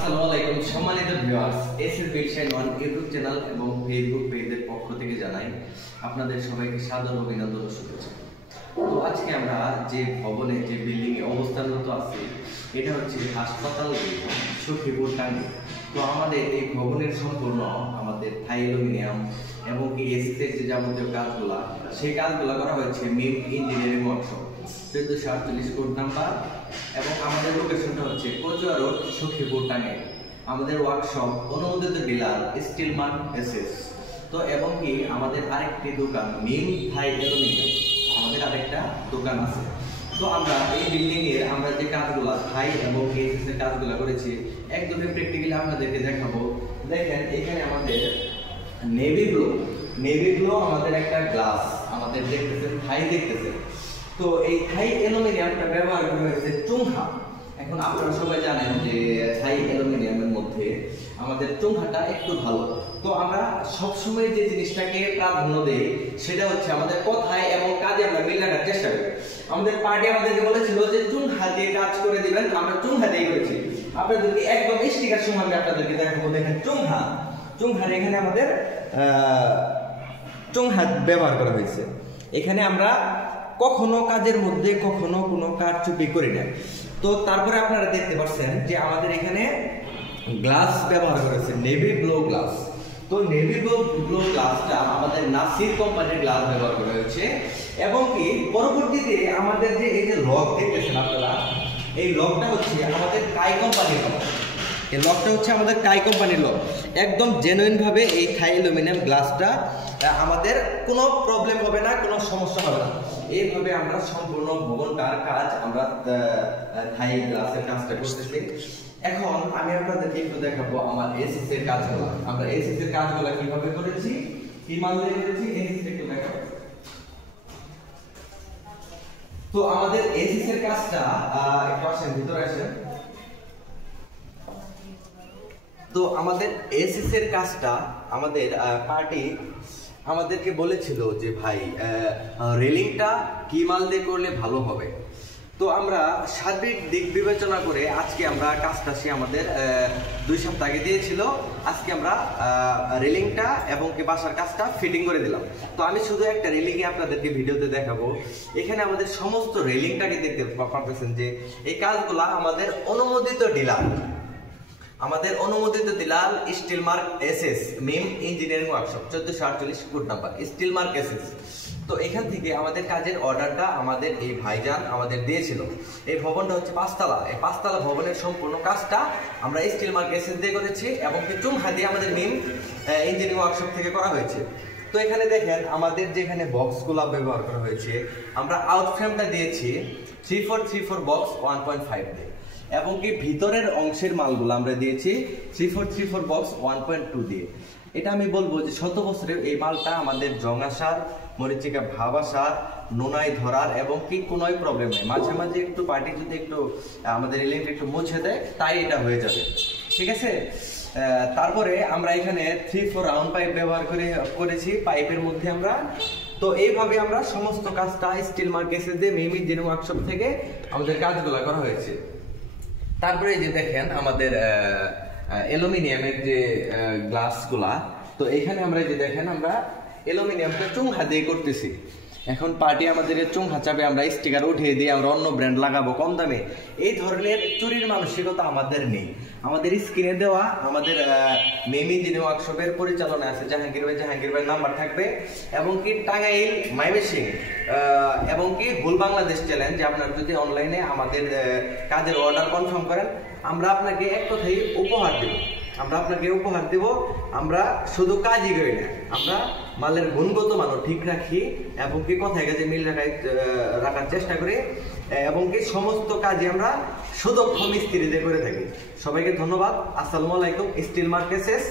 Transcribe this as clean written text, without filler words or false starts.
আসসালামু আলাইকুম সম্মানিত ভিউয়ার্স, এসএস বিলশাইন ওয়ান ইউটিউব চ্যানেল এবং ফেসবুক পেজের পক্ষ থেকে জানাই আপনাদের সবাইকে সাদর অভিনন্দন ও শুভেচ্ছা। তো আজকে আমরা যে ভবনে যে বিল্ডিং এ অবস্থানরত আছি এটা হচ্ছে হাসপাতাল সখীপুর টাঙ্গী। তো আমাদের এই ভবনের সম্পূর্ণ আমাদের থাই অ্যালুমিনিয়াম এবং এসএস যে যাবতীয় কাজগুলা সেই কাজগুলো করা হয়েছে মিম ইঞ্জিনিয়ারিং ওয়ার্কশপ 1448 কোড নাম্বার এবং আমাদের লোকেশনটা হচ্ছে কচুয়া রোড সখীপুর টাঙ্গাইল। আমাদের ওয়ার্কশপ অনুমোদিত ডিলার স্টিল মার্ক এসএস। তো এবং কি আমাদের আরেকটি দোকান মিম থাই অ্যালুমিনিয়াম, আমাদের আরেকটা দোকান আছে। তো আমরা এই বিল্ডিং এর আমরা যে কাজগুলো থাই এবং এসএস এর কাজগুলো করেছি একদমই প্র্যাকটিক্যালি আপনাদেরকে দেখাবো। দেখেন এখানে আমাদের নেভি ব্লু আমাদের একটা গ্লাস আমাদের দেখতেছেন, থাই দেখতেছেন। তো এই থাই অ্যালুমিনিয়ামটা ব্যবহার করা হয়েছে চুংহা। এখন আপনারা সবাই জানেন যে থাই অ্যালুমিনিয়ামের মধ্যে আমাদের চুংহাটা একটু ভালো। তো আমরা সবসময় যে জিনিসটাকে প্রাধান্য দেই সেটা হচ্ছে আমাদের কথায় এবং কাজে আমরা মিল রাখার চেষ্টা করি। আমাদের পার্টি আমাদেরকে বলেছিল যে চুংহা দিয়ে কাজ করে দিবেন, আমরা চুংহা দিয়ে করেছি। আপনাদেরকে একদম স্টিকার সময় আমি আপনাদেরকে দেখাবো। দেখেন চুংহার এখানে আমাদের চুংহা ব্যবহার করা হয়েছে। এখানে আমরা কখনো কাজের মধ্যে কখনো কোনো কারচুপি করি না। তো তারপরে আপনারা দেখতে পাচ্ছেন যে আমাদের এখানে গ্লাস ব্যবহার করেছে নেভি ব্লু গ্লাস। তো নেভি ব্লু গ্লাসটা আমাদের নাসির কোম্পানির গ্লাস ব্যবহার করা হয়েছে এবং কি পরবর্তীতে আমাদের যে এই যে লক দেখতেছেন আপনারা, এই লকটা হচ্ছে আমাদের কাই কোম্পানির লক। এই লকটা হচ্ছে আমাদের কাই কোম্পানির লক। একদম জেনুইন ভাবে এই থাই অ্যালুমিনিয়াম গ্লাসটা আমাদের কোনো প্রবলেম হবে না, কোনো সমস্যা হবে না। এইভাবে আমরা সম্পূর্ণ ভবনটার কাজ আমরা থাই গ্লাসের কাজটা করতেছি। এখন আমি আপনাদেরকে একটু দেখাবো আমার এসএস এর কাজগুলো। আমরা এসএস এর কাজগুলো কিভাবে করেছি, কি মাল দিয়ে করেছি এসএস একটু দেখাবো। তো আমাদের এসএস এর কাজটা একটু আসেন ভিতরে আসেন। তো আমাদের এসএস এর কাজটা আমাদের পার্টি আমাদেরকে বলেছিল যে ভাই রেলিংটা কি মাল দিয়ে করলে ভালো হবে। তো আমরা সার্বিক দিক বিবেচনা করে আজকে আমরা কাজটা সে আমাদের 2 সপ্তাহ আগে দিয়েছিল। আজকে আমরা রেলিংটা এবং কি বাসার কাজটা ফিটিং করে দিলাম। তো আমি শুধু একটা রেলিংয়ে আপনাদেরকে ভিডিওতে দেখাবো। এখানে আমাদের সমস্ত রেলিংটাকে দেখতে পাচ্ছেন যে এই কাজগুলা আমাদের অনুমোদিত dealer steel mark SS Mim engineering workshop 1448 code number steel mark SS. তো এখান থেকে আমাদের কাজের অর্ডারটা আমাদের এই ভাইজান আমাদের দিয়েছিল। এই ভবনটা হচ্ছে 5 তলা। এই 5 তলা ভবনের সম্পূর্ণ কাজটা আমরা স্টিল মার্ক এসএস দিয়ে করেছি এবং চুংহা দিয়ে আমাদের মিম ইঞ্জিনিয়ারিং ওয়ার্কশপ থেকে করা হয়েছে। তো এখানে দেখেন আমাদের যেখানে বক্সগুলো ব্যবহার করা হয়েছে, আমরা আউট ফ্রেমটা দিয়েছি 3434 বক্স 1.5 দিয়ে এবং কি ভিতরের অংশের মালগুলো আমরা দিয়েছি 3434 বক্স 1.2 দিয়ে। এটা আমি বলবো যে 100 বছরের এই মালটা আমাদের জং আসার, মরিচিকা ভাব আসার, নোনায় ধরার এবং কি কোনোই প্রবলেম নেই। মাঝে মাঝে একটু পার্টি যদি একটু আমাদের রিলেন্ট একটু মুছে দেয় তাই এটা হয়ে যাবে, ঠিক আছে। তারপরে আমরা এখানে 3-4 রাউন্ড পাইপ ব্যবহার করেছি পাইপের মধ্যে আমরা। তো এইভাবে আমরা সমস্ত কাজটা স্টিল মার্ক এসএস দিয়ে মিম ইঞ্জিনিয়ারিং ওয়ার্কশপ থেকে আমাদের কাজগুলো করা হয়েছে। তারপরে যে দেখেন আমাদের অ্যালুমিনিয়ামের যে গ্লাসগুলা, তো এখানে আমরা যে দেখেন আমরা অ্যালুমিনিয়ামটা চুংহা দিয়ে করতেছি। এখন পার্টি আমাদের চুংহা চাপে আমরা স্টিকার উঠিয়ে দিয়ে আমরা অন্য ব্র্যান্ড লাগাবো কম দামে, এই ধরনের চুরির মানসিকতা আমাদের নেই। আমাদের স্ক্রিনে দেওয়া আমাদের মিম ইঞ্জিনিয়ারিং ওয়ার্কশপের পরিচালনা আছে জাহাঙ্গীর ভাই নাম্বার থাকবে এবং কি টাঙ্গাইল মাইমেসিং এবং কি হোল বাংলাদেশ চ্যালেঞ্জ। আপনার যদি অনলাইনে আমাদের কাজের অর্ডার কনফার্ম করেন আমরা আপনাকে এক কথাই উপহার দেব। আমরা শুধু কাজই করি না, আমরা মালের গুণগত মানও ঠিক রাখি এবং কি কথায় কাজে মিল রাখার চেষ্টা করি এবং কি সমস্ত কাজে আমরা সুদক্ষ মিস্ত্রি দিয়ে করে থাকি। সবাইকে ধন্যবাদ। আসসালামু আলাইকুম। Still mark SS.